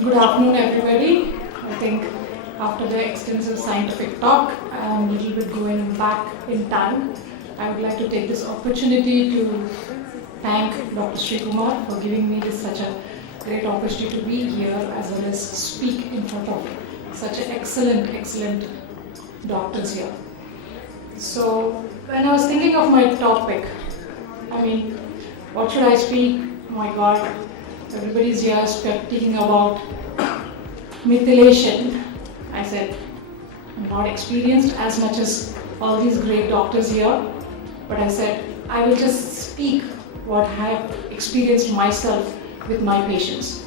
Good afternoon, everybody. I think after the extensive scientific talk and a little bit going back in time, I would like to take this opportunity to thank Dr. Sudha for giving me such a great opportunity to be here as well as speak in front of such an excellent doctors here. So when I was thinking of my topic, what should I speak? Oh my God, everybody's here speaking about methylation. I said, I'm not experienced as much as all these great doctors here, but I said, I will just speak what I have experienced myself with my patients.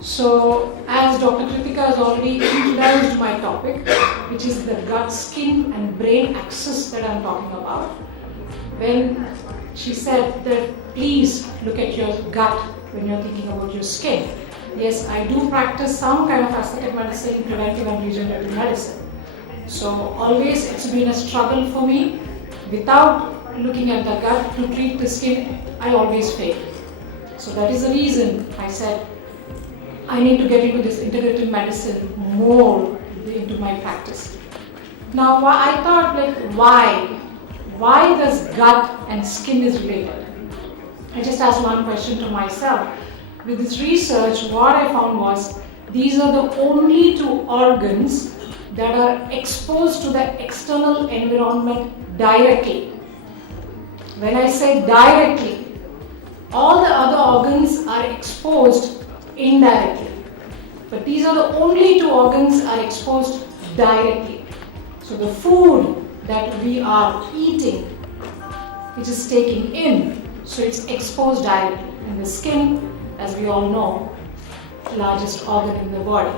So, as Dr. Kritika has already introduced my topic, which is the gut, skin and brain axis that I'm talking about, when she said that please look at your gut when you're thinking about your skin. Yes, I do practice some kind of aesthetic medicine, preventive and regenerative medicine. So always it's been a struggle for me. Without looking at the gut to treat the skin, I always fail. So that is the reason I said I need to get into this integrative medicine more into my practice. Now I thought why does gut and skin is related? I just asked one question to myself. With this research, what I found was these are the only two organs that are exposed to the external environment directly. When I say directly, all the other organs are exposed indirectly. But these are the only two organs are exposed directly. So the food that we are eating, which is taking in, so it's exposed directly. And the skin, as we all know, largest organ in the body.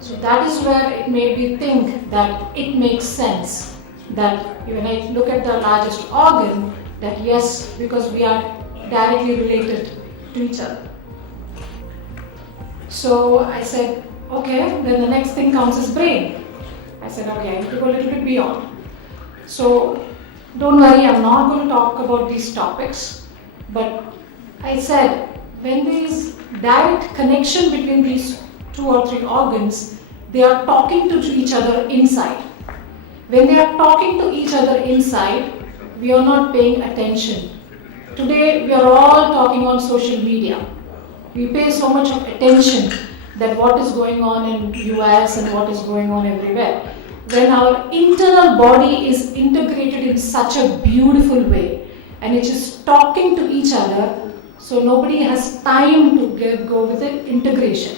So that is where it made me think that it makes sense that when I look at the largest organ, that yes, because we are directly related to each other. So I said, okay, then the next thing comes is brain. I said, okay, I need to go a little bit beyond. So don't worry, I'm not going to talk about these topics, but I said, when there is direct connection between these two or three organs, they are talking to each other inside. When they are talking to each other inside, we are not paying attention. Today, we are all talking on social media. We pay so much of attention that what is going on in US and what is going on everywhere. When our internal body is integrated in such a beautiful way and it is talking to each other, so nobody has time to go with the integration.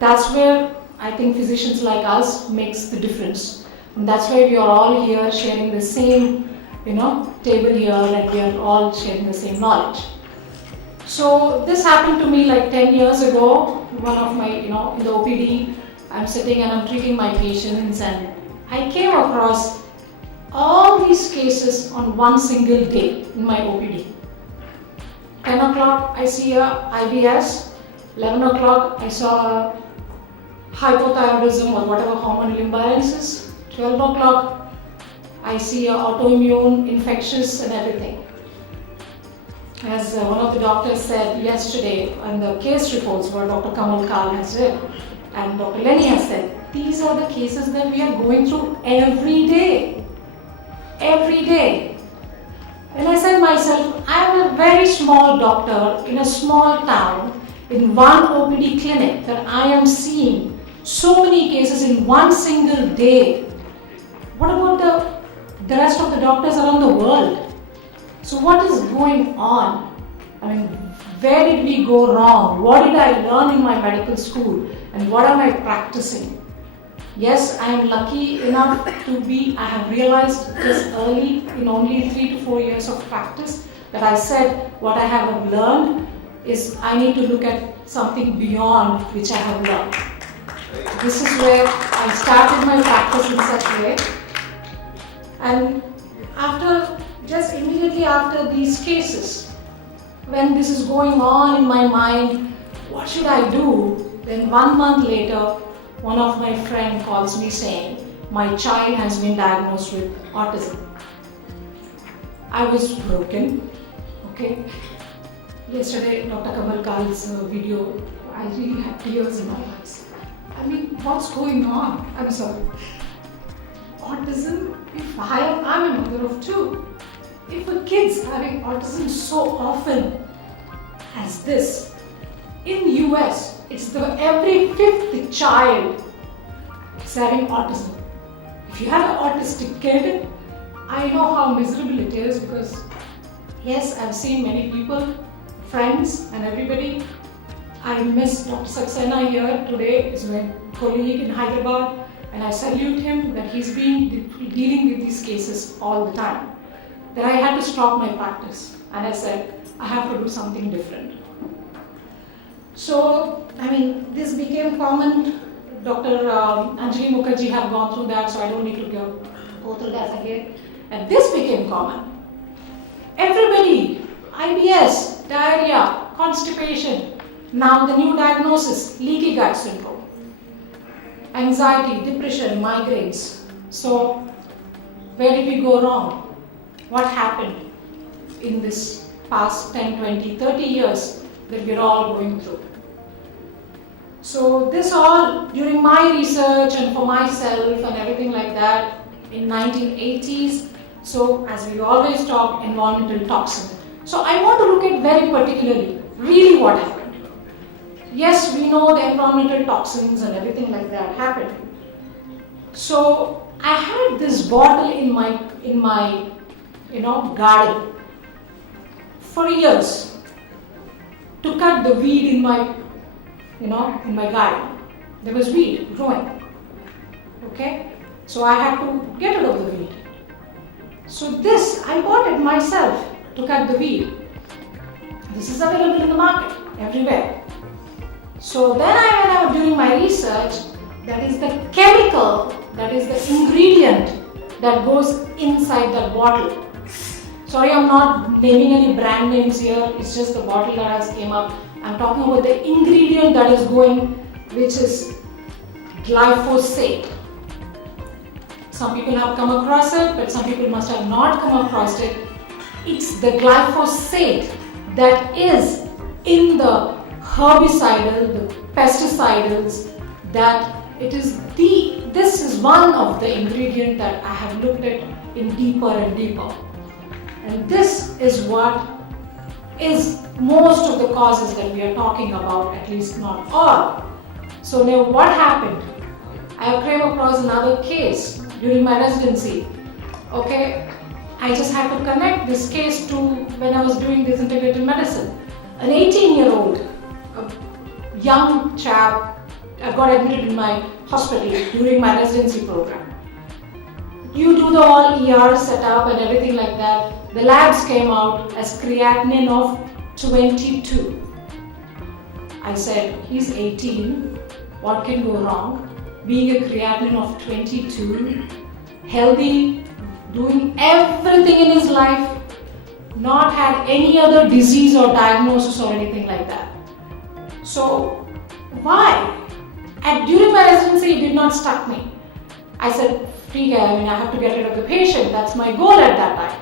That's where I think physicians like us makes the difference. And that's why we are all here sharing the same, table here, and we are all sharing the same knowledge. So this happened to me like 10 years ago. One of my, in the OPD, I'm sitting and I'm treating my patients, and I came across all these cases on one single day in my OPD. 10 o'clock, I see a IBS. 11 o'clock, I saw a hypothyroidism or whatever hormonal imbalances. 12 o'clock, I see a autoimmune, infectious and everything. As one of the doctors said yesterday on the case reports what Dr. Kamal Kal has read and Dr. Lenny has said, these are the cases that we are going through every day. Every day. And I said myself, I am a very small doctor in a small town in one OPD clinic that I am seeing so many cases in one single day. What about the rest of the doctors around the world? So what is going on? Where did we go wrong? What did I learn in my medical school? And what am I practicing? Yes, I am lucky enough I have realized this early in only 3 to 4 years of practice that I said what I have learned is I need to look at something beyond which I have learned. This is where I started my practice in such a way. And just immediately after these cases, when this is going on in my mind, what should I do? Then 1 month later, one of my friends calls me saying, my child has been diagnosed with autism. I was broken, okay. Yesterday, Dr. Kamal Kal's video I really had tears in my eyes. I mean, what's going on? I'm sorry. Autism, I'm a mother of two. If a kid's having autism so often as this, in US, it's every fifth child is having autism. If you have an autistic kid, I know how miserable it is because yes, I've seen many people, friends and everybody. I miss Dr. Saxena here. Today is my colleague in Hyderabad and I salute him that he's been dealing with these cases all the time. Then I had to stop my practice and I said, I have to do something different. So, I mean, this became common. Dr. Anjali Mukherjee have gone through that, so I don't need to go through that again. And this became common. Everybody, IBS, diarrhea, constipation, now the new diagnosis, leaky gut syndrome, anxiety, depression, migraines. So, where did we go wrong? What happened in this past 10, 20, 30 years that we're all going through? So this all during my research and for myself and everything like that in 1980s. So as we always talk, environmental toxin. So I want to look at very particularly really what happened. Yes, we know the environmental toxins and everything like that happened. So I had this bottle in my garden for years to cut the weed in my garden. There was weed growing. Okay? So I had to get rid of the weed. So this, I bought it myself to cut the weed. This is available in the market, everywhere. So then I went out during my research, that is the chemical, that is the ingredient that goes inside that bottle. Sorry, I'm not naming any brand names here, it's just the bottle that has came up. I'm talking about the ingredient that is going, which is glyphosate. Some people have come across it, but some people must have not come across it. It's the glyphosate that is in the herbicidal, the pesticidals, that it is this is one of the ingredients that I have looked at in deeper and deeper. And this is what is most of the causes that we are talking about, at least not all. So now what happened? I came across another case during my residency. Okay, I just had to connect this case to when I was doing this integrated medicine. An 18-year-old, a young chap, got admitted in my hospital during my residency program. You do the all ER setup and everything like that. The labs came out as creatinine of 22. I said, he's 18, what can go wrong? Being a creatinine of 22, healthy, doing everything in his life, not had any other disease or diagnosis or anything like that. So, why? And during my residency, it did not stuck me. I said, I have to get rid of the patient. That's my goal at that time.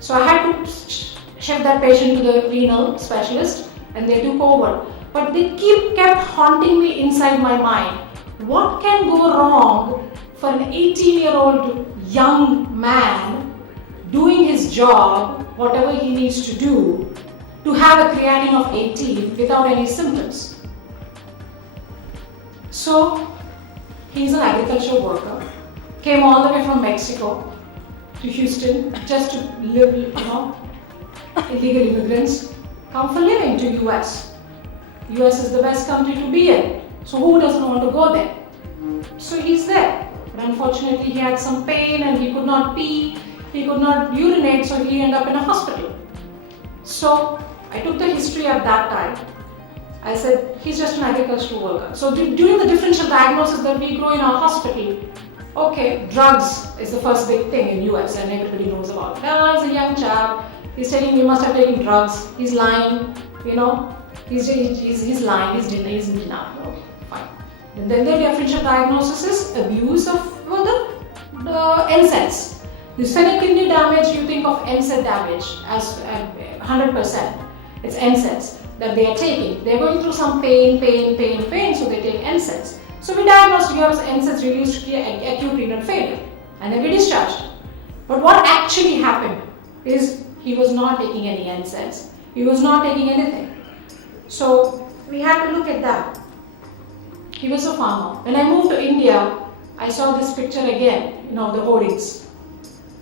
So I had to shift that patient to the renal specialist and they took over. But they kept haunting me inside my mind. What can go wrong for an 18-year-old young man doing his job, whatever he needs to do, to have a creatinine of 18 without any symptoms? So he's an agricultural worker. Came all the way from Mexico to Houston just to live, illegal immigrants come for living to US. US is the best country to be in. So who doesn't want to go there? So he's there. But unfortunately he had some pain and he could not pee, he could not urinate, so he ended up in a hospital. So I took the history at that time. I said, he's just an agricultural worker. So during the differential diagnosis that we grow in our hospital, okay, drugs is the first big thing in US and everybody knows about it. Now he's a young chap, he's telling me he must have taken drugs, he's lying, he's lying, he's in denial. Okay, fine. And then the differential diagnosis is abuse of the NSAIDs. The sphenic kidney damage, you think of NSAID damage as 100%. It's NSAIDs that they are taking. They're going through some pain, so they take NSAIDs. So we diagnosed here as NSAIDs reduced acute renal failure, and then we discharged. But what actually happened is he was not taking any NSAIDs. He was not taking anything. So we had to look at that. He was a farmer. When I moved to India, I saw this picture again, the hoardings.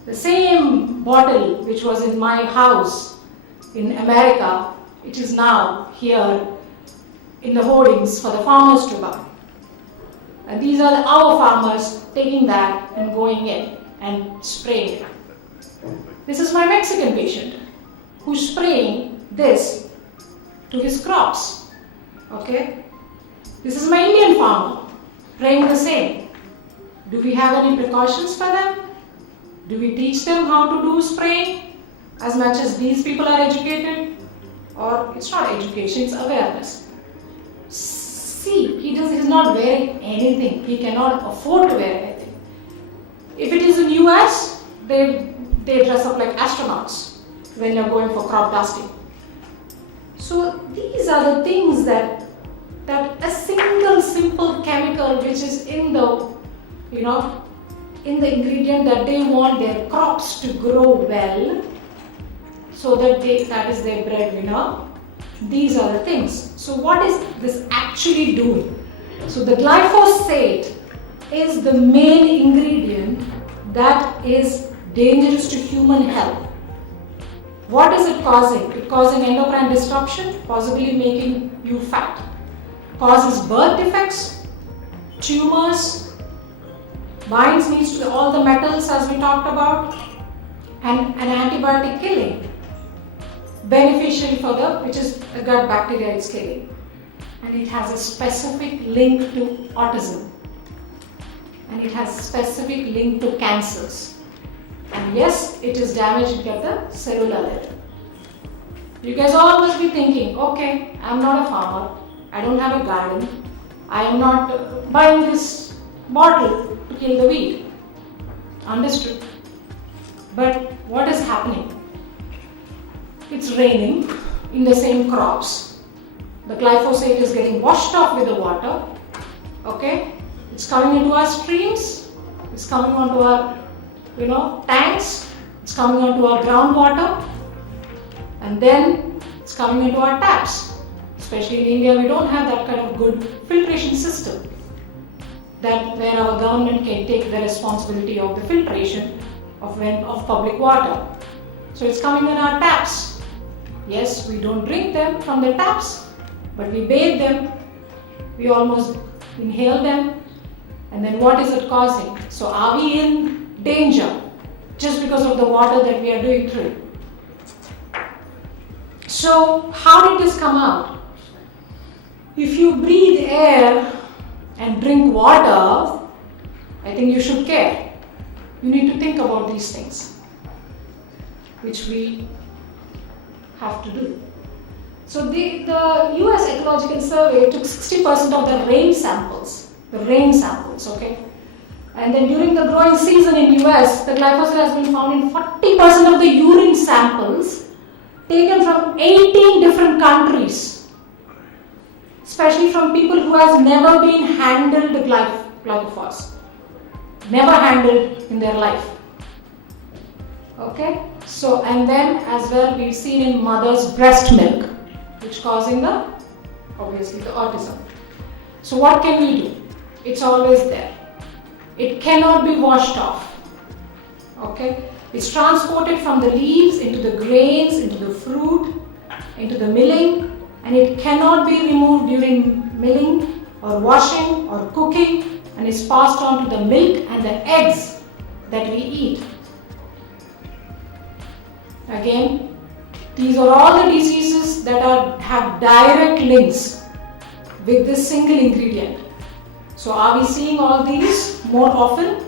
The same bottle which was in my house in America, it is now here in the hoardings for the farmers to buy. And these are our farmers taking that and going in and spraying it. This is my Mexican patient who's spraying this to his crops. Okay? This is my Indian farmer spraying the same. Do we have any precautions for them? Do we teach them how to do spraying as much as these people are educated? Or it's not education, it's awareness. See, he's not wearing anything. He cannot afford to wear anything. If it is in US, they dress up like astronauts when they're going for crop dusting. So these are the things that a single simple chemical which is in the in the ingredient that they want their crops to grow well, so that is their breadwinner. These are the things. So what is this actually doing? So the glyphosate is the main ingredient that is dangerous to human health. What is it causing? It causing endocrine disruption, possibly making you fat. Causes birth defects, tumors, binds needs to all the metals as we talked about, and an antibiotic killing. Beneficial for which is a gut bacteria it's killing. And it has a specific link to autism. And it has a specific link to cancers. And yes, it is damaging at the cellular level. You guys all must be thinking, okay, I'm not a farmer, I don't have a garden, I am not buying this bottle to kill the weed. Understood. But what is happening? It's raining in the same crops. The glyphosate is getting washed off with the water. Okay? It's coming into our streams. It's coming onto our, tanks. It's coming onto our groundwater. And then it's coming into our taps. Especially in India, we don't have that kind of good filtration system where our government can take the responsibility of the filtration of public water. So it's coming in our taps. Yes, we don't drink them from the taps, but we bathe them, we almost inhale them, and then what is it causing? So are we in danger just because of the water that we are doing through? So how did this come out? If you breathe air and drink water, I think you should care. You need to think about these things, which we have to do. So the US Ecological Survey took 60% of the rain samples, okay? And then during the growing season in US, the glyphosate has been found in 40% of the urine samples taken from 18 different countries, especially from people who has never been handled glyphosate, never handled in their life. Okay, so and then as well we've seen in mother's breast milk, which causing obviously the autism. So what can we do? It's always there. It cannot be washed off. Okay, it's transported from the leaves into the grains, into the fruit, into the milling, and it cannot be removed during milling or washing or cooking, and is passed on to the milk and the eggs that we eat. Again, these are all the diseases that have direct links with this single ingredient. So are we seeing all these more often?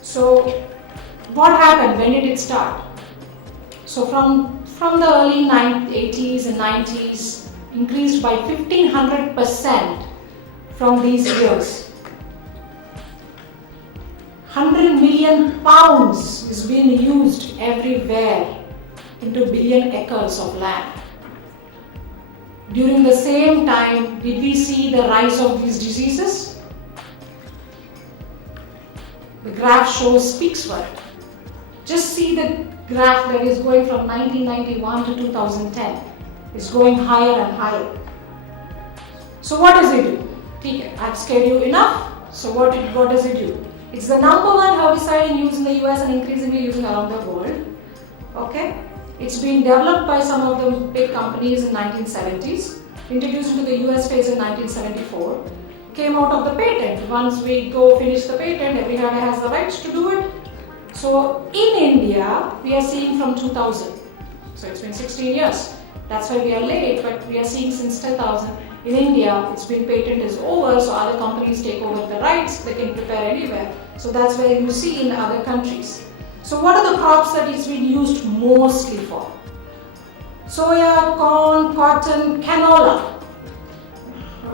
So what happened? When did it start? So from the early 80s and 90s, increased by 1500% from these years. 100 million pounds is being used everywhere into billion acres of land. During the same time, did we see the rise of these diseases? The graph speaks for it. Just see the graph that is going from 1991 to 2010. It's going higher and higher. So what does it do? Okay, I've scared you enough. So what does it do? It's the number one herbicide in use in the US and increasingly used around the world. Okay? It's been developed by some of the big companies in 1970s, introduced into the US phase in 1974, came out of the patent. Once we go finish the patent, every guy has the rights to do it. So in India, we are seeing from 2000. So it's been 16 years. That's why we are late, but we are seeing since 2000. In India, it's been patent is over, so other companies take over the rights, they can prepare anywhere. So that's where you see in other countries. So what are the crops that it's been used mostly for? Soya, corn, cotton, canola.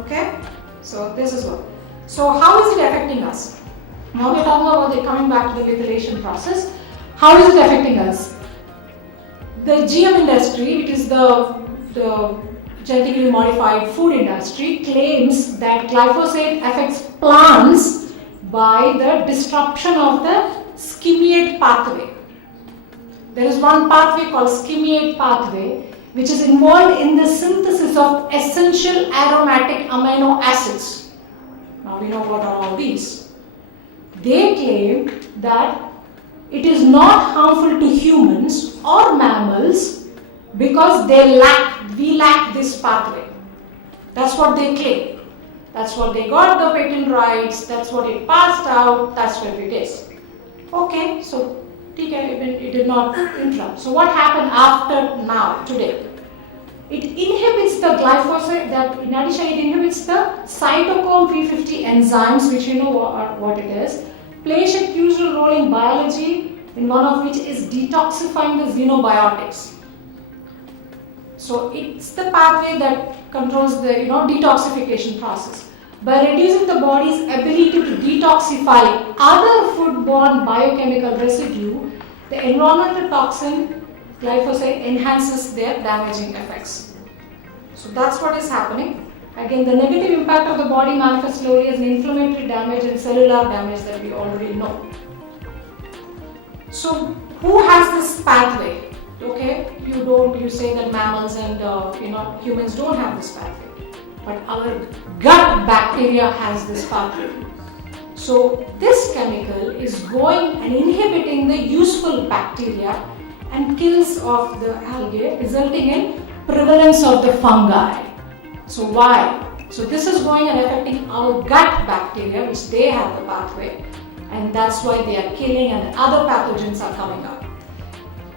Okay? So this is what. So how is it affecting us? Now we're talking about coming back to the methylation process. How is it affecting us? The GM industry, which is the genetically modified food industry, claims that glyphosate affects plants by the disruption of the skimiate pathway. There is one pathway called skimiate pathway, which is involved in the synthesis of essential aromatic amino acids. Now we know what are all these. They claim that it is not harmful to humans or mammals because we lack this pathway. That's what they claim. That's what they got the patent rights, that's what it passed out, that's what it is. Okay, so it did not interrupt. So what happened after now, today? It inhibits the glyphosate, in addition it inhibits the cytochrome P50 enzymes, which you know what it is, plays a crucial role in biology, in one of which is detoxifying the xenobiotics. So it's the pathway that controls the detoxification process. By reducing the body's ability to detoxify other foodborne biochemical residue, the environmental toxin glyphosate enhances their damaging effects. So that's what is happening. Again, the negative impact of the body manifests slowly as an inflammatory damage and cellular damage that we already know. So who has this pathway? Okay, you say that mammals and humans don't have this pathway, but our gut bacteria has this pathway. So this chemical is going and inhibiting the useful bacteria and kills off the algae, resulting in prevalence of the fungi. So why? So this is going and affecting our gut bacteria, which they have the pathway, and that's why they are killing and other pathogens are coming up.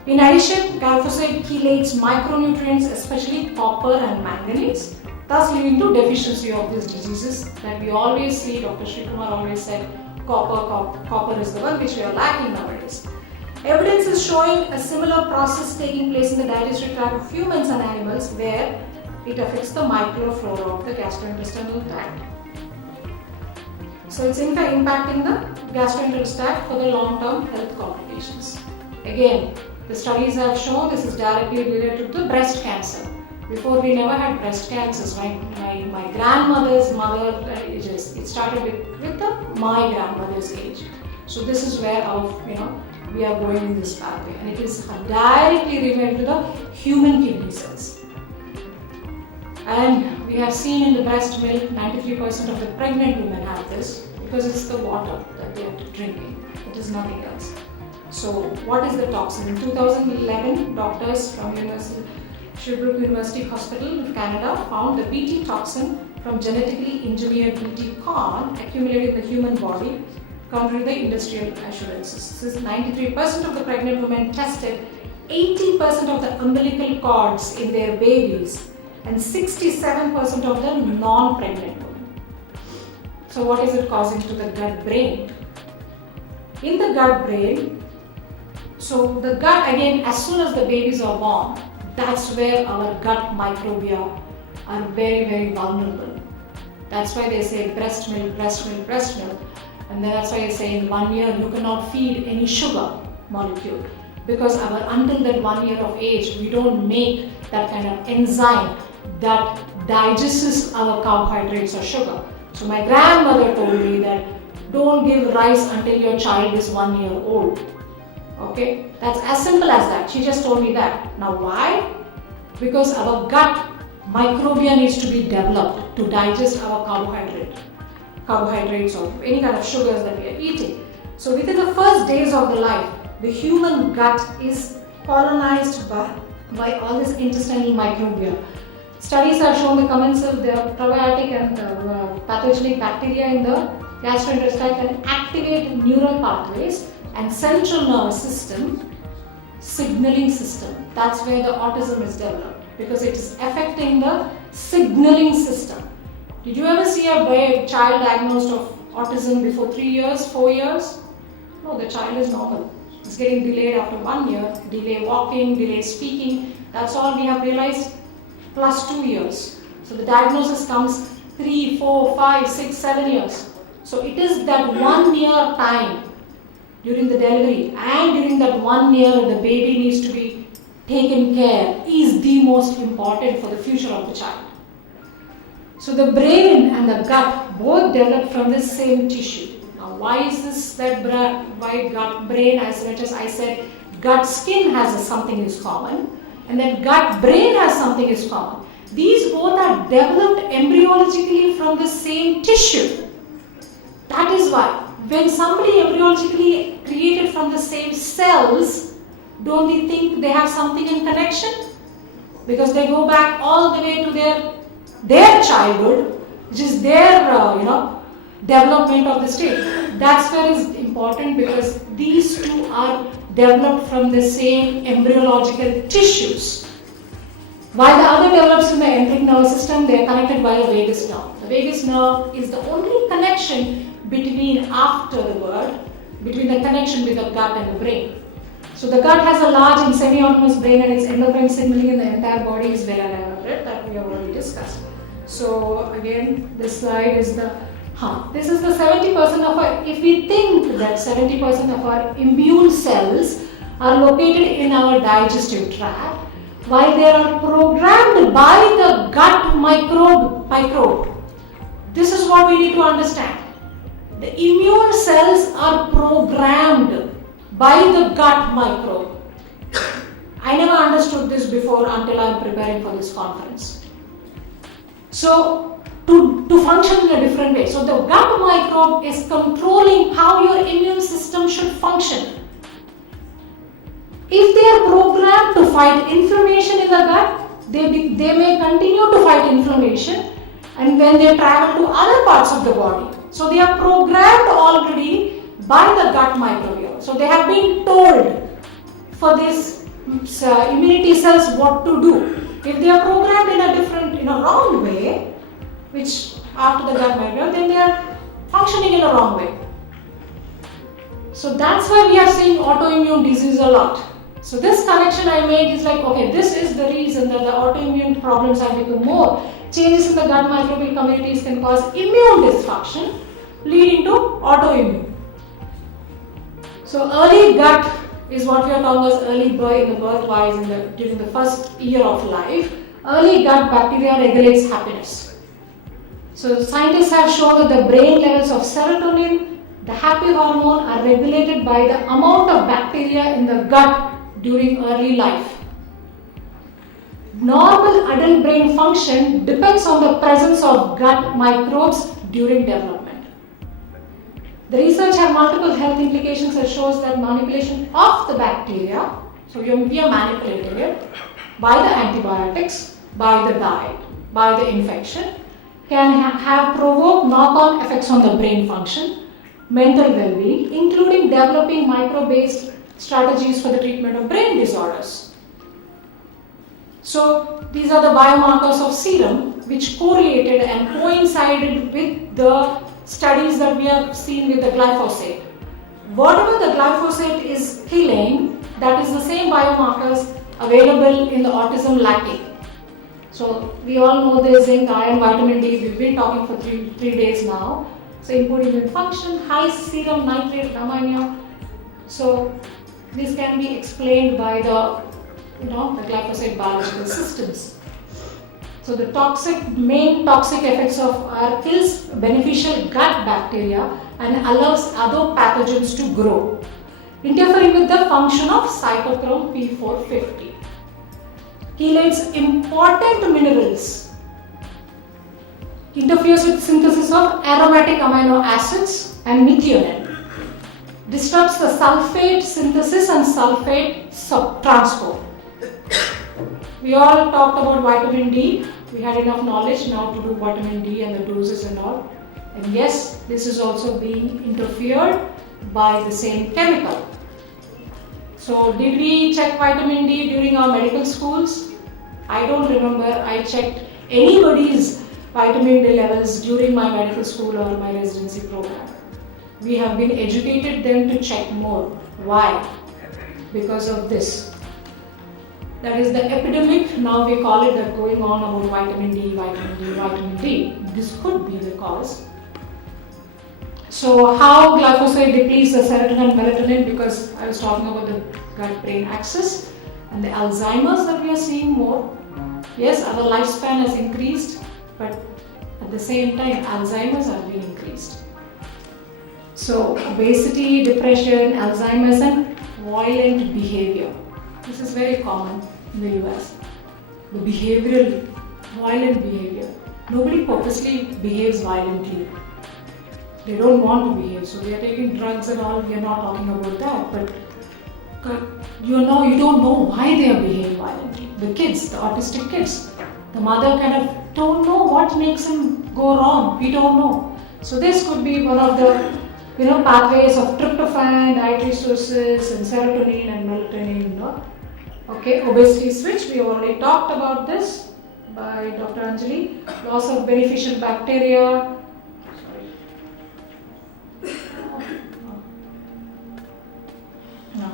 In addition, glyphosate chelates micronutrients, especially copper and manganese, thus leading to deficiency of these diseases that we always see. Dr. Sudha always said copper is the one which we are lacking nowadays. Evidence is showing a similar process taking place in the digestive tract of humans and animals, where it affects the microflora of the gastrointestinal tract. So it's in fact impacting the gastrointestinal tract for the long-term health complications. Again, the studies have shown this is directly related to breast cancer. Before we never had breast cancers. My grandmother's mother ages. It started with my grandmother's age. So this is where we are going in this pathway, and it is directly related to the human kidney cells. And we have seen in the breast milk, 93% of the pregnant women have this because it's the water that they are drinking. It is nothing else. So what is the toxin? In 2011, doctors from Sherbrooke University Hospital in Canada found the Bt toxin from genetically engineered Bt corn accumulated in the human body, contrary to the industrial assurances. Since 93% of the pregnant women tested 80% of the umbilical cords in their babies and 67% of the non-pregnant women. So what is it causing to the gut brain? In the gut brain, so the gut, again, as soon as the babies are born, that's where our gut microbia are very, very vulnerable. That's why they say breast milk, breast milk, breast milk. And that's why I say in 1 year you cannot feed any sugar molecule, because until that 1 year of age we don't make that kind of enzyme that digests our carbohydrates or sugar. So my grandmother told me that don't give rice until your child is 1 year old. Okay, that's as simple as that. She just told me that. Now why? Because our gut microbiome needs to be developed to digest our carbohydrates or any kind of sugars that we are eating. So within the first days of the life, the human gut is colonized by all this intestinal microbiome. Studies have shown the comments of the probiotic and pathogenic bacteria in the gastrointestinal can activate neural pathways and central nervous system signaling system. That's where the autism is developed, because it is affecting the signaling system. Did you ever see a child diagnosed of autism before 3 years, 4 years? No, the child is normal. It's getting delayed after 1 year, delay walking, delay speaking. That's all we have realized, plus 2 years. So the diagnosis comes 3, 4, 5, 6, 7 years. So it is that 1 year time during the delivery, and during that 1 year the baby needs to be taken care, is the most important for the future of the child. So the brain and the gut both develop from the same tissue. Now why is this that why gut brain, as much as I said gut skin has something is common, and then gut brain has something is common. These both are developed embryologically from the same tissue. That is why when somebody embryologically created from the same cells, don't they think they have something in connection? Because they go back all the way to their childhood, which is their development of the state. That's where it's important, because these two are developed from the same embryological tissues. While the other develops in the enteric nervous system, they are connected by the vagus nerve. The vagus nerve is the only connection between the connection with the gut and the brain. So the gut has a large and semi-autonomous brain, and its endocrine signaling in the entire body is well elaborated, that we have already discussed. So again, this slide is this is the 70% of our, if we think that 70% of our immune cells are located in our digestive tract, while they are programmed by the gut microbe. This is what we need to understand. The immune cells are programmed by the gut microbe. I never understood this before until I am preparing for this conference. So, to function in a different way. So, the gut microbe is controlling how your immune system should function. If they are programmed to fight inflammation in the gut, they may continue to fight inflammation, and when they travel to other parts of the body. So they are programmed already by the gut microbiome. So they have been told for these immunity cells what to do. If they are programmed in a wrong way, which after the gut microbiome, then they are functioning in a wrong way. So that's why we are seeing autoimmune disease a lot. So this connection I made is like, okay, this is the reason that the autoimmune problems have become more. Changes in the gut microbial communities can cause immune dysfunction, leading to autoimmune. So early gut is what we are talking about early birth, in the birth-wise, during the first year of life. Early gut bacteria regulates happiness. So scientists have shown that the brain levels of serotonin, the happy hormone, are regulated by the amount of bacteria in the gut during early life. Normal adult brain function depends on the presence of gut microbes during development. The research has multiple health implications that shows that manipulation of the bacteria, so we are manipulating it by the antibiotics, by the diet, by the infection, can have provoked knock-on effects on the brain function, mental well-being, including developing micro-based strategies for the treatment of brain disorders. So these are the biomarkers of serum which correlated and coincided with the studies that we have seen with the glyphosate. Whatever the glyphosate is killing, that is the same biomarkers available in the autism lacking. So we all know the zinc, iron, vitamin D, we've been talking for three days now. So impaired immune function, high serum nitrate ammonia. So this can be explained by the glyphosate biological systems. So the main toxic effects are kills beneficial gut bacteria and allows other pathogens to grow, interfering with the function of cytochrome P450. Chelates important minerals, interferes with synthesis of aromatic amino acids and methionine, disrupts the sulfate synthesis and sulfate transport. We all talked about vitamin D. We had enough knowledge now to do vitamin D and the doses and all. And yes, this is also being interfered by the same chemical. So did we check vitamin D during our medical schools? I don't remember I checked anybody's vitamin D levels during my medical school or my residency program. We have been educated them to check more. Why? Because of this. That is the epidemic, now we call it, that going on about vitamin D, vitamin D, vitamin D. This could be the cause. So how glyphosate depletes the serotonin and melatonin, because I was talking about the gut-brain axis and the Alzheimer's that we are seeing more. Yes, our lifespan has increased, but at the same time Alzheimer's have been increased. So obesity, depression, Alzheimer's and violent behavior. This is very common in the US. The behavioral, violent behavior. Nobody purposely behaves violently. They don't want to behave, so they are taking drugs and all. We are not talking about that, but you don't know why they are behaving violently. The kids, the autistic kids, the mother kind of don't know what makes them go wrong. We don't know. So this could be one of the pathways of tryptophan, dietary sources, and serotonin and melatonin. Okay, obesity switch, we already talked about this by Dr. Anjali. Loss of beneficial bacteria.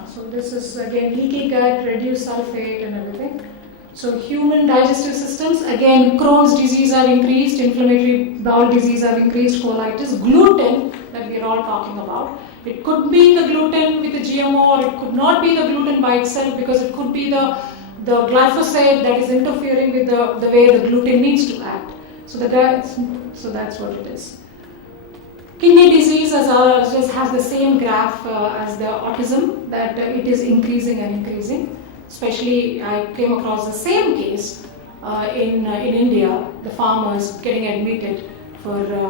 So this is again leaky gut, reduced sulfate and everything. So human digestive systems, again Crohn's disease are increased, inflammatory bowel disease are increased, colitis, gluten that we are all talking about. It could be the gluten with the GMO, or it could not be the gluten by itself, because it could be the glyphosate that is interfering with the way the gluten needs to act. So that's what it is. Kidney disease just has the same graph as the autism, that it is increasing and increasing. Especially I came across the same case in India, the farmers getting admitted for the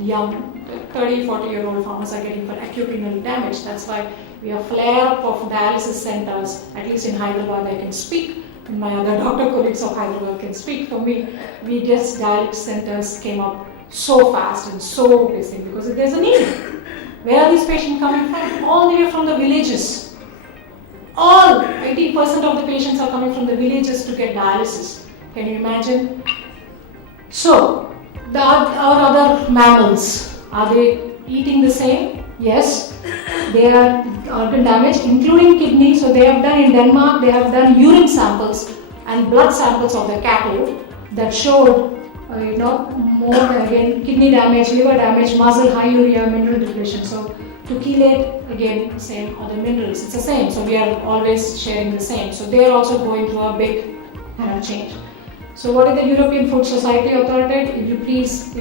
young 30-40-year-old farmers are getting for acute renal damage. That's why we have flare-up of dialysis centers, at least in Hyderabad I can speak, and my other doctor colleagues of Hyderabad can speak. For me, dialysis centers came up so fast and so busy because there's a need. Where are these patients coming from? All the way from the villages. All 80% of the patients are coming from the villages to get dialysis. Can you imagine? So, our other mammals, are they eating the same? Yes. They are organ damage, including kidney. So they have done in Denmark, they have done urine samples and blood samples of the cattle that showed more again kidney damage, liver damage, muscle, high urea, mineral depletion. So to chelate, again, same other minerals, it's the same. So we are always sharing the same. So they are also going through a big change. So what is the European Food Society authoritative? If you please,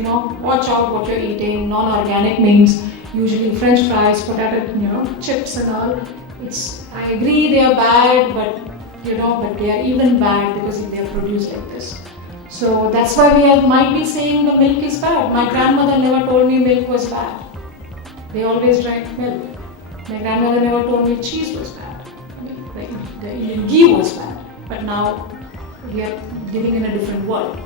watch out what you're eating. Non-organic means usually French fries, potato, chips and all. I agree they are bad, but they are even bad because they are produced like this. So that's why we might be saying the milk is bad. My grandmother never told me milk was bad. They always drank milk. My grandmother never told me cheese was bad. The Indian ghee was bad. But now we are living in a different world.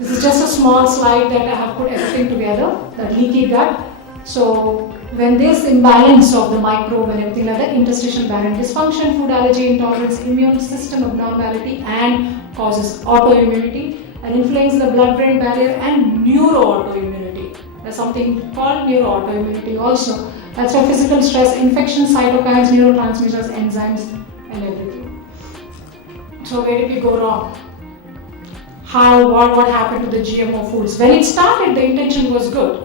This is just a small slide that I have put everything together, the leaky gut. So when this imbalance of the microbe and everything like that, interstitial barrier dysfunction, food allergy intolerance, immune system abnormality, and causes autoimmunity and inflames the blood-brain barrier and neuroautoimmunity. There's something called neuroautoimmunity also. That's why physical stress, infection, cytokines, neurotransmitters, enzymes, and everything. So where did we go wrong? What happened to the GMO foods? When it started, the intention was good.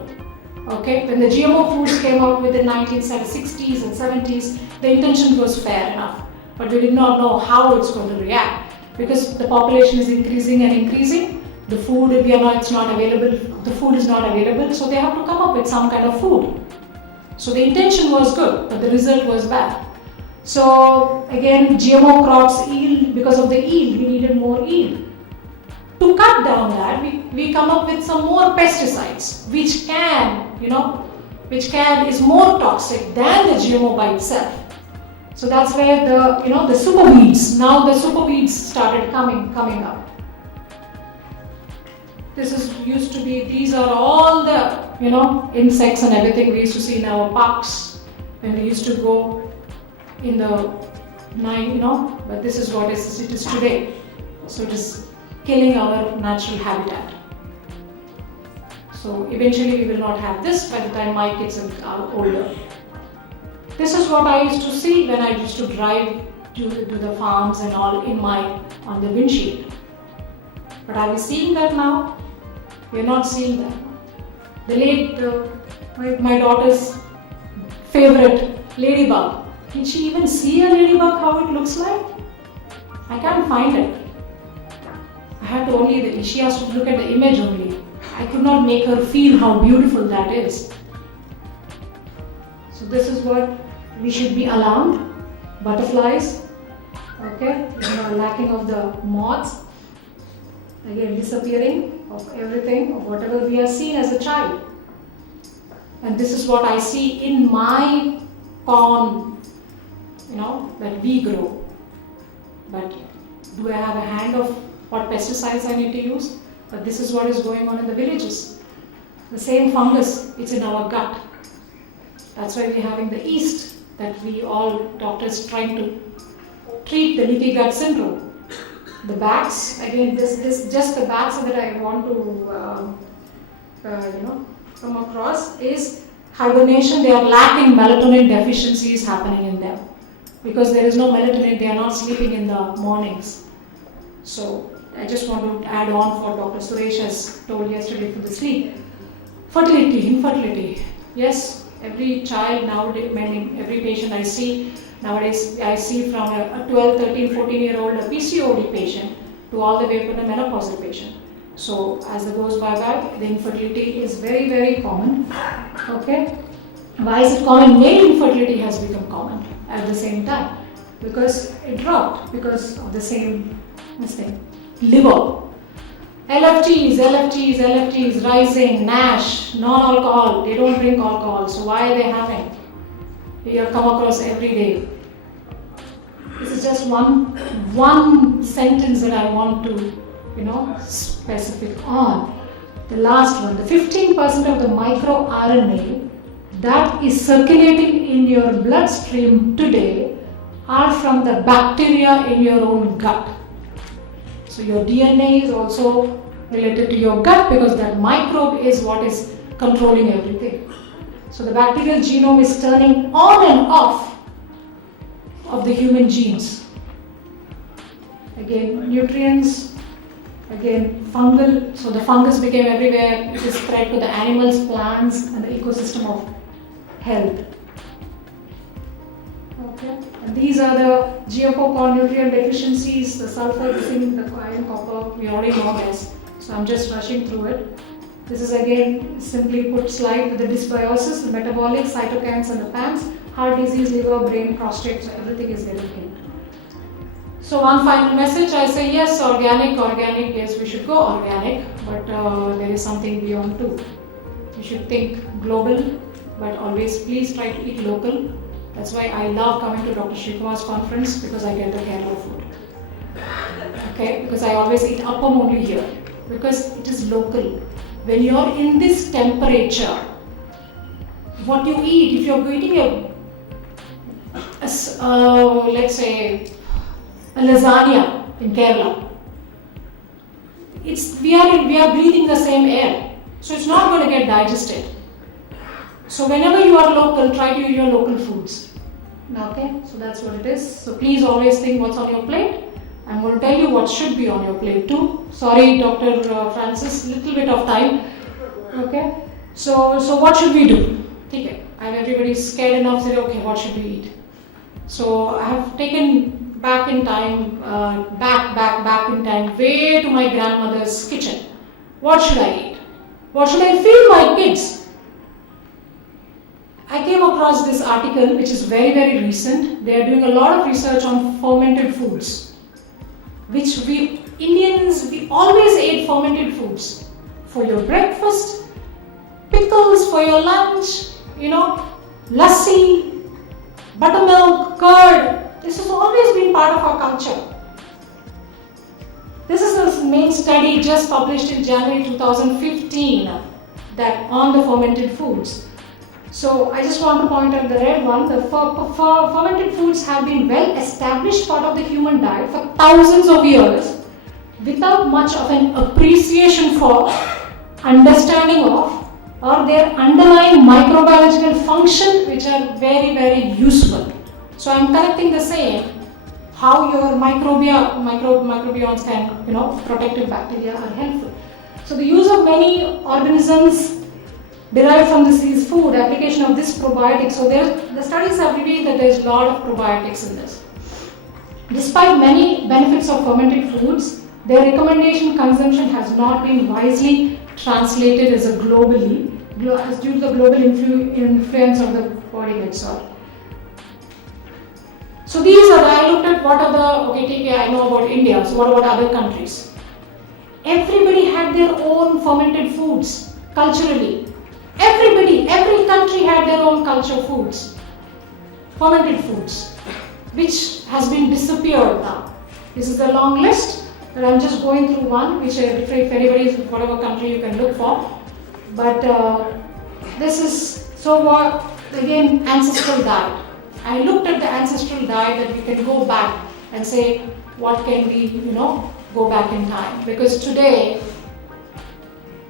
Okay, when the GMO foods came out within 1960s and 70s, the intention was fair enough, but we did not know how it's going to react because the population is increasing and increasing. The food, it's not available. The food is not available, so they have to come up with some kind of food. So the intention was good, but the result was bad. So again, GMO crops yield, because of the yield, we needed more yield. To cut down that, we come up with some more pesticides, which is more toxic than the GMO by itself. So that's where the super weeds. Now the super weeds started coming up. These are all the insects and everything we used to see in our parks when we used to go in the night, but this is what it is today. So it is killing our natural habitat. So eventually we will not have this by the time my kids are older. This is what I used to see when I used to drive to the farms and all on the windshield. But are we seeing that now? We are not seeing that. My daughter's favorite ladybug. Can she even see a ladybug how it looks like? I can't find it. She has to look at the image only. I could not make her feel how beautiful that is. So this is what we should be alarmed. Butterflies, okay, lacking of the moths, again disappearing of everything, of whatever we have seen as a child. And this is what I see in my corn, that we grow. But do I have a hand of what pesticides I need to use? But this is what is going on in the villages. The same fungus, it's in our gut. That's why we're having the yeast that we all doctors trying to treat the leaky gut syndrome. The bats, again, this just the bats that I want to come across is hibernation. They are lacking melatonin deficiencies happening in them because there is no melatonin. They are not sleeping in the mornings. So I just want to add on for Dr. Suresh has told yesterday for the sleep. Infertility. Yes, every child nowadays, every patient I see nowadays, I see from a 12, 13, 14-year-old a PCOD patient to all the way to a menopausal patient. So as the goes by, the infertility is very, very common. Okay, why is it common? Male infertility has become common at the same time because it dropped because of the same mistake. Liver. LFTs rising, NASH, non-alcohol, they don't drink alcohol, so why are they having? We have come across every day. This is just one sentence that I want to, specific on. The last one, the 15% of the microRNA that is circulating in your bloodstream today are from the bacteria in your own gut. So your DNA is also related to your gut because that microbe is what is controlling everything. So the bacterial genome is turning on and off of the human genes. Again, nutrients, again, fungal. So the fungus became everywhere. It is spread to the animals, plants, and the ecosystem of health. Okay. And these are the GFO nutrient deficiencies, the sulfur, the zinc, the iron, copper. We already know this. So I'm just rushing through it. This is again simply put slide with the dysbiosis, the metabolic, cytokines and the PANS, heart disease, liver, brain, prostate, so everything is getting hit. So one final message, I say yes, organic, yes, we should go organic, but there is something beyond too. You should think global, but always please try to eat local. That's why I love coming to Dr. Shrikumar's conference because I get the Kerala food. Okay, because I always eat appam only here because it is local. When you're in this temperature, what you eat, if you're eating let's say a lasagna in Kerala, we are breathing the same air, so it's not going to get digested. So whenever you are local, try to eat your local foods. Okay, so that's what it is. So please always think what's on your plate. I'm going to tell you what should be on your plate too. Sorry, Dr. Francis, little bit of time. Okay, So what should we do? Okay, and everybody's scared enough to say, okay, what should we eat? So I have taken back in time, back in time, way to my grandmother's kitchen. What should I eat? What should I feed my kids? I came across this article which is very, very recent. They are doing a lot of research on fermented foods, which we Indians, we always ate fermented foods. For your breakfast, pickles for your lunch, lassi, buttermilk, curd. This has always been part of our culture. This is the main study just published in January 2015 that on the fermented foods. So I just want to point out the red one. The fermented foods have been well established part of the human diet for thousands of years without much of an appreciation for, understanding of, or their underlying microbiological function, which are very, very useful. So I'm correcting the same. How your microbiomes can, protective bacteria are helpful. So the use of many organisms derived from this food, application of this probiotics. So the studies have revealed that there is a lot of probiotics in this. Despite many benefits of fermented foods, their recommendation consumption has not been wisely translated as due to the global influence of the body weight salt. So I looked at what are I know about India, so what about other countries? Everybody had their own fermented foods culturally. Every country had their own culture foods, fermented foods, which has been disappeared now. This is the long list, but I'm just going through one, which if anybody, whatever country you can look for. But this is, again, ancestral diet. I looked at the ancestral diet that we can go back and say, what can we, go back in time? Because today,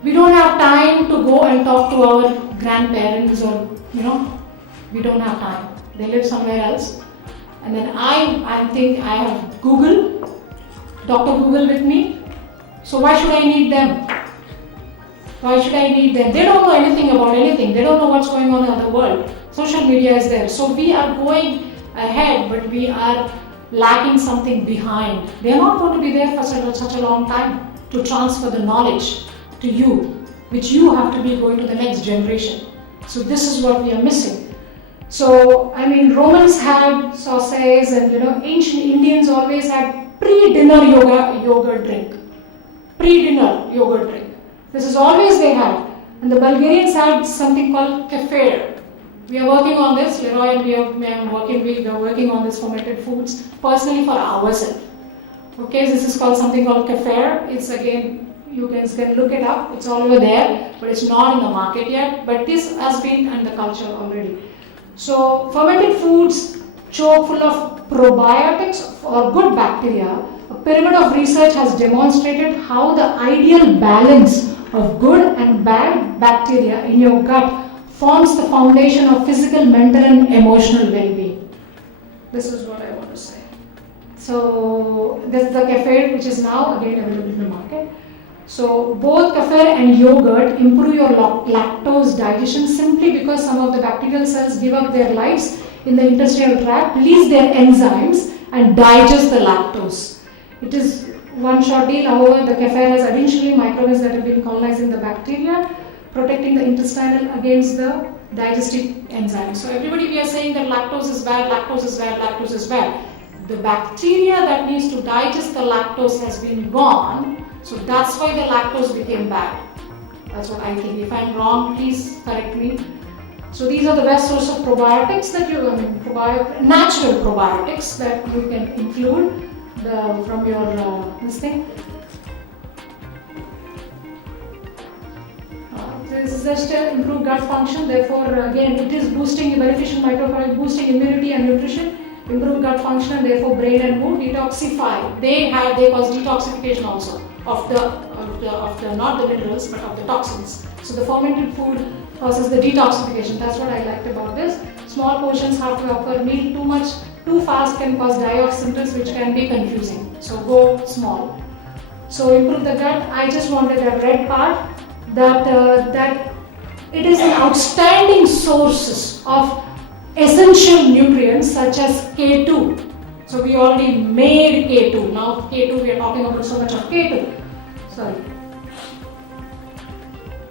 we don't have time to go and talk to our grandparents or, we don't have time. They live somewhere else. And then I think I have Dr. Google with me. So why should I need them? Why should I need them? They don't know anything about anything. They don't know what's going on in the world. Social media is there. So we are going ahead, but we are lacking something behind. They are not going to be there for such a long time to transfer the knowledge to you, which you have to be going to the next generation. So this is what we are missing. So, Romans had sauces and, ancient Indians always had pre-dinner yogurt drink. Pre-dinner yogurt drink. This is always they had. And the Bulgarians had something called kefir. We are working on this, Leroy and we are working on this fermented foods personally for ourselves. Okay, this is called something called kefir. It's again, you can look it up. It's all over there, but it's not in the market yet. But this has been in the culture already. So fermented foods choke full of probiotics or good bacteria. A pyramid of research has demonstrated how the ideal balance of good and bad bacteria in your gut forms the foundation of physical, mental and emotional well-being. This is what I want to say. So this is the kefir, which is now again available in the market. So both kefir and yogurt improve your lactose digestion simply because some of the bacterial cells give up their lives in the intestinal tract, release their enzymes and digest the lactose. It is one short deal. However, the kefir has additionally microbes that have been colonizing the bacteria, protecting the intestinal against the digestive enzymes. So everybody, we are saying that lactose is bad, lactose is bad, lactose is bad. The bacteria that needs to digest the lactose has been gone, so that's why the lactose became bad. That's what I think. If I'm wrong, please correct me. So these are the best source of probiotics that natural probiotics that you can include from your this thing. This is just to improve gut function. Therefore, again, it is boosting beneficial microbiome, boosting immunity and nutrition, improve gut function, and therefore brain and mood. Detoxify. They cause detoxification also of the not the minerals but of the toxins. So the fermented food causes the detoxification. That's what I liked about this. Small portions have to occur. Meal too fast can cause die-off symptoms, which can be confusing. So go small. So improve the gut. I just wanted a red part that it is an outstanding source of essential nutrients such as K2. So we already made K2. Now K2, we are talking about so much of K2. Sorry.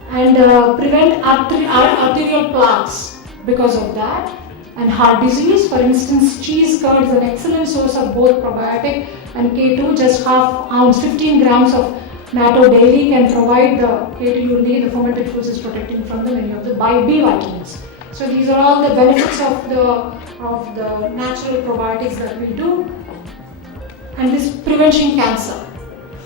And prevent arterial plaques because of that. And heart disease, for instance, cheese curd is an excellent source of both probiotic and K2. Just half ounce, 15 grams of natto daily can provide the K2 you need. The fermented foods is protecting from the many of the B vitamins. So these are all the benefits of the natural probiotics that we do. And this prevention cancer.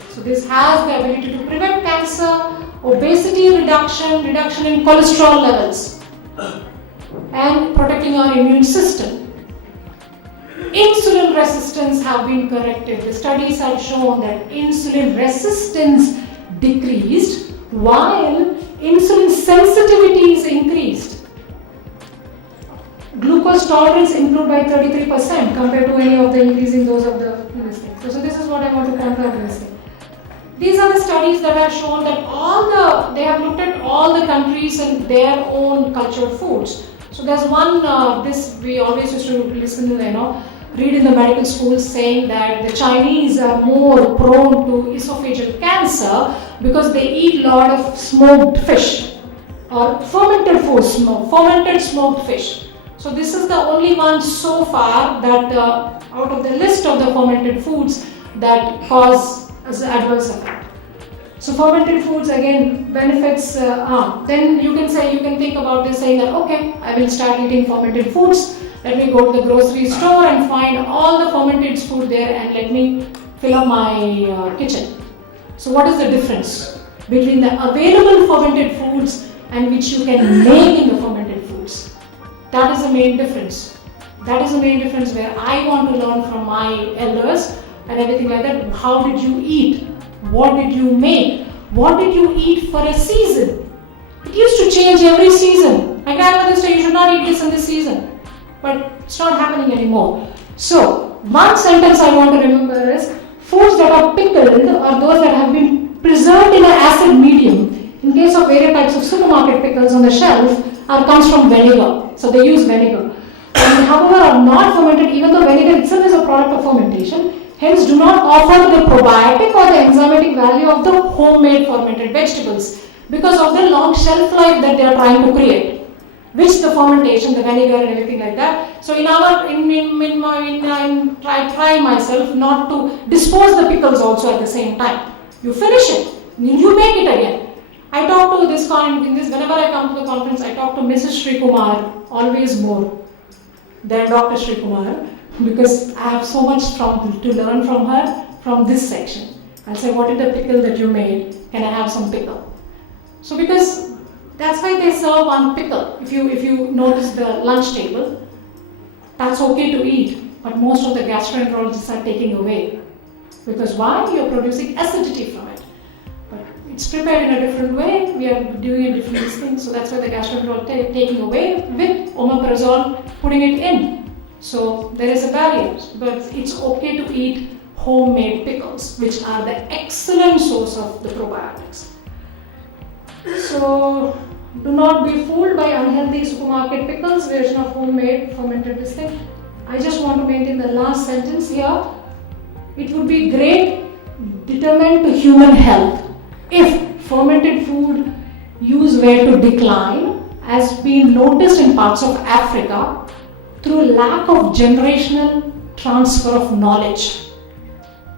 So this has the ability to prevent cancer, obesity reduction in cholesterol levels, and protecting our immune system. Insulin resistance have been corrected. The studies have shown that insulin resistance decreased while insulin sensitivity is increased. Glucose tolerance improved by 33% compared to any of the increasing dose of the previous thing. So this is what I want to counter this thing. These are the studies that have shown that they have looked at all the countries and their own cultured foods. So there's one, this we always used to listen to, read in the medical schools saying that the Chinese are more prone to esophageal cancer because they eat a lot of smoked fish or fermented smoked fish. So this is the only one so far that out of the list of the fermented foods that cause adverse effect. So fermented foods again benefits. Then you can think about this saying that okay, I will start eating fermented foods. Let me go to the grocery store and find all the fermented food there and let me fill up my kitchen. So what is the difference between the available fermented foods and which you can make in the fermented foods? That is the main difference. That is the main difference where I want to learn from my elders and everything like that. How did you eat? What did you make? What did you eat for a season? It used to change every season. My grandmother said you should not eat this in this season. But it's not happening anymore. So, one sentence I want to remember is foods that are pickled are those that have been preserved in an acid medium. In case of various types of supermarket pickles on the shelf, comes from vinegar. So they use vinegar. And however are not fermented, even though vinegar itself is a product of fermentation, hence do not offer the probiotic or the enzymatic value of the homemade fermented vegetables because of the long shelf life that they are trying to create, which the fermentation, the vinegar and everything like that. So I try myself not to dispose the pickles also at the same time. You finish it, you make it again. I talk to whenever I come to the conference, I talk to Mrs. Sri Kumar always more than Dr. Sri Kumar because I have so much to learn from her from this section. I'll say, what is the pickle that you made? Can I have some pickle? So because that's why they serve one pickle. If you notice the lunch table, that's okay to eat, but most of the gastroenterologists are taking away. Because why? You're producing acidity from it. But it's prepared in a different way, we are doing a different thing, so that's why the gastroenterologist taking away with omeprazole, putting it in. So there is a barrier, but it's okay to eat homemade pickles, which are the excellent source of the probiotics. So do not be fooled by unhealthy supermarket pickles, version of homemade fermented this thing. I just want to maintain the last sentence here. It would be great determined to human health if fermented food use were to decline, as been noticed in parts of Africa, through lack of generational transfer of knowledge,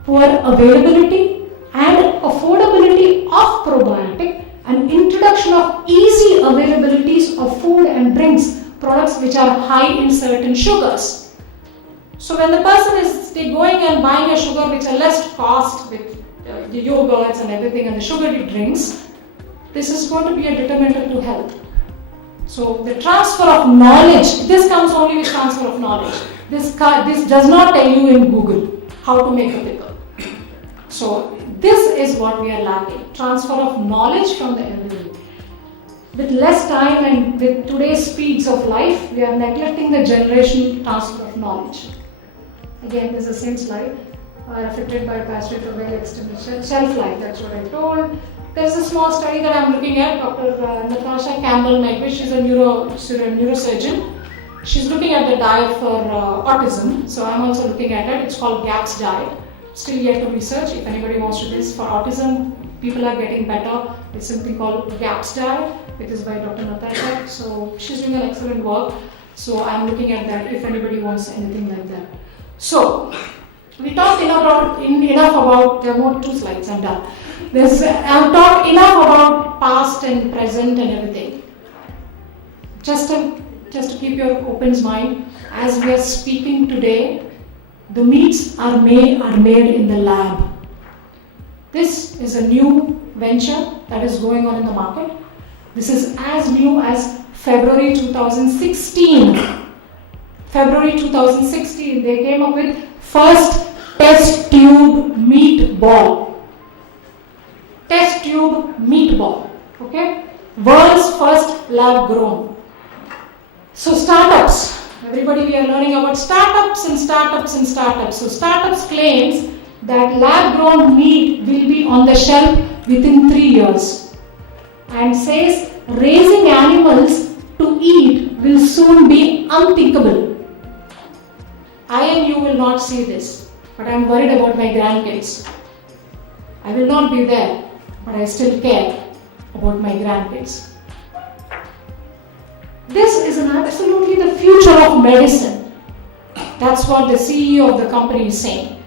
poor availability and affordability of probiotic, and introduction of easy availabilities of food and drinks products which are high in certain sugars. So when the person is going and buying a sugar which are less cost with the yogurts and everything and the sugary drinks, this is going to be a determinant to health. So the transfer of knowledge, this comes only with transfer of knowledge. This does not tell you in Google how to make a pickle. So this is what we are lacking, transfer of knowledge from the elderly. With less time and with today's speeds of life, we are neglecting the generational transfer of knowledge. Again, this is the same slide. Are affected by passage of very extended shelf life, that's what I told. There's a small study that I'm looking at. Dr. Natasha Campbell-Medwick, she's a neurosurgeon. She's looking at the diet for autism. So I'm also looking at it. It's called GAPS diet. Still yet to research. If anybody wants to do this for autism, people are getting better. It's something called GAPS diet. It is by Dr. Natasha. So she's doing an excellent work. So I'm looking at that if anybody wants anything like that. So we talked enough about, there are more 2 slides, I'm done. I've talked enough about past and present and everything. Just to keep your open mind, as we are speaking today, the meats are made in the lab. This is a new venture that is going on in the market. This is as new as February 2016. February 2016, they came up with first test tube meatball. Test tube meatball. Okay? World's first lab grown. So startups. Everybody, we are learning about startups and startups and startups. So startups claims that lab grown meat will be on the shelf within 3 years. And says raising animals to eat will soon be unthinkable. I and you will not see this, but I am worried about my grandkids. I will not be there, but I still care about my grandkids. This is absolutely the future of medicine. That's what the CEO of the company is saying.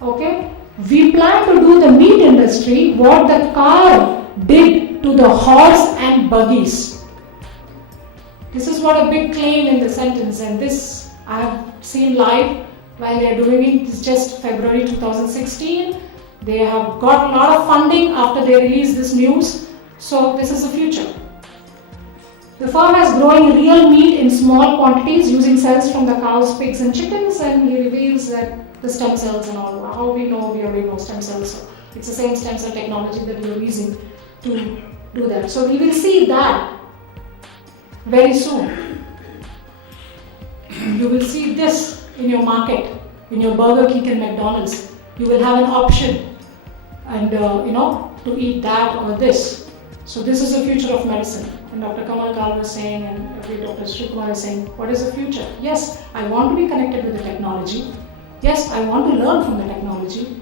Okay? We plan to do the meat industry what the car did to the horse and buggies. This is what a big claim in the sentence, and this I have seen live while they are doing it. It's just February 2016. They have got a lot of funding after they released this news. So this is the future. The firm is growing real meat in small quantities using cells from the cows, pigs and chickens, and he reveals that the stem cells and all. How we already know stem cells. So it's the same stem cell technology that we are using to do that. So we will see that very soon. You will see this in your market, in your Burger King and McDonald's. You will have an option and to eat that or this. So this is the future of medicine. And Dr. Kamal Kal was saying, and Dr. Sudha was saying, what is the future? Yes, I want to be connected with the technology. Yes, I want to learn from the technology.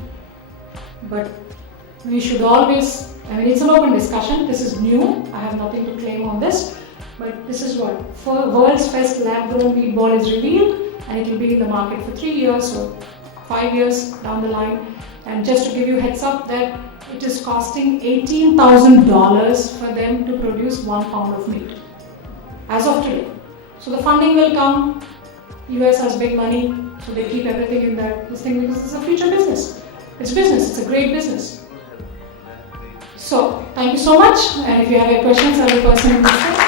But we should always, it's an open discussion. This is new. I have nothing to claim on this. But this is what world's first lab-grown meatball is revealed, and it will be in the market for 3 years, so 5 years down the line. And just to give you a heads up that it is costing $18,000 for them to produce 1 pound of meat as of today. So the funding will come. US has big money, so they keep everything in this thing because it's a future business. It's business. It's a great business. So thank you so much. And if you have any questions, I will personally answer.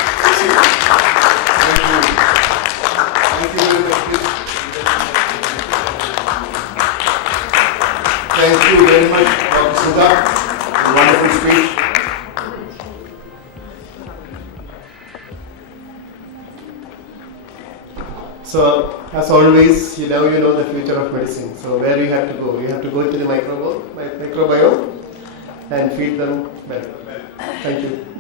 Thank you very much, Dr. Sudha. A wonderful speech. So, as always, you know the future of medicine. So, where you have to go? You have to go to the microbiome and feed them better. Thank you.